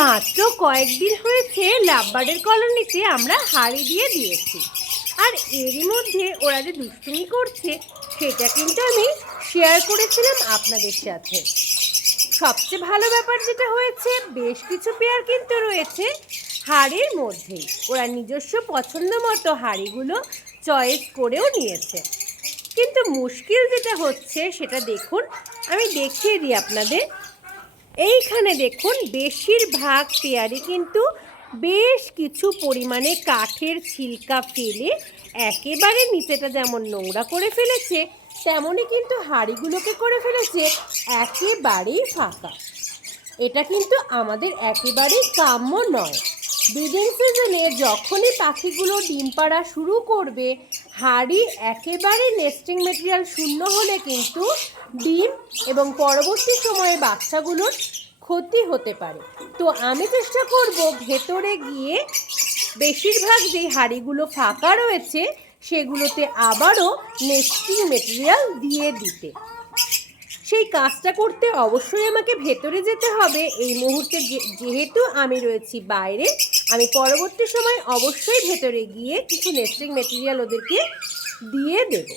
মাত্র কয়েকদিন হয়েছে লাভবার্ডের কলোনিতে আমরা হাঁড়ি দিয়ে দিয়েছি, আর এরই মধ্যে ওরা যে দুষ্টুমি করছে সেটা কিন্তু আমি শেয়ার করেছিলাম আপনাদের সাথে। সবচেয়ে ভালো ব্যাপার যেটা হয়েছে, বেশ কিছু পেয়ার কিন্তু রয়েছে হাঁড়ির মধ্যেই। ওরা নিজস্ব পছন্দ মতো হাঁড়িগুলো চয়েস করেও নিয়েছে। কিন্তু মুশকিল যেটা হচ্ছে সেটা দেখুন, আমি দেখিয়ে দিই আপনাদের। এইখানে দেখুন বেশিরভাগ পেয়ারে কিন্তু বেশ কিছু পরিমাণে কাঠের ছিলকা ফেলে একেবারে নিচেটা যেমন নোংরা করে ফেলেছে, তেমনই কিন্তু হাঁড়িগুলোকে করে ফেলেছে একেবারেই ফাঁকা। এটা কিন্তু আমাদের একেবারেই কাম্য নয়। ব্রিডিং সিজনে যখনই পাখিগুলো ডিম পাড়া শুরু করবে, হাঁড়ি একেবারে নেস্টিং মেটেরিয়াল শূন্য হলে কিন্তু ডিম এবং পরবর্তী সময়ে বাচ্চাগুলোর ক্ষতি হতে পারে। তো আমি চেষ্টা করব ভেতরে গিয়ে বেশিরভাগ যেই হাঁড়িগুলো ফাঁকা রয়েছে সেগুলোতে আবারও নেস্টিং মেটেরিয়াল দিয়ে দিতে। সেই কাজটা করতে অবশ্যই আমাকে ভেতরে যেতে হবে। এই মুহূর্তে যেহেতু আমি রয়েছি বাইরে, আমি পরবর্তী সময় অবশ্যই ভেতরে গিয়ে কিছু নেস্টিং মেটেরিয়াল ওদেরকে দিয়ে দেব।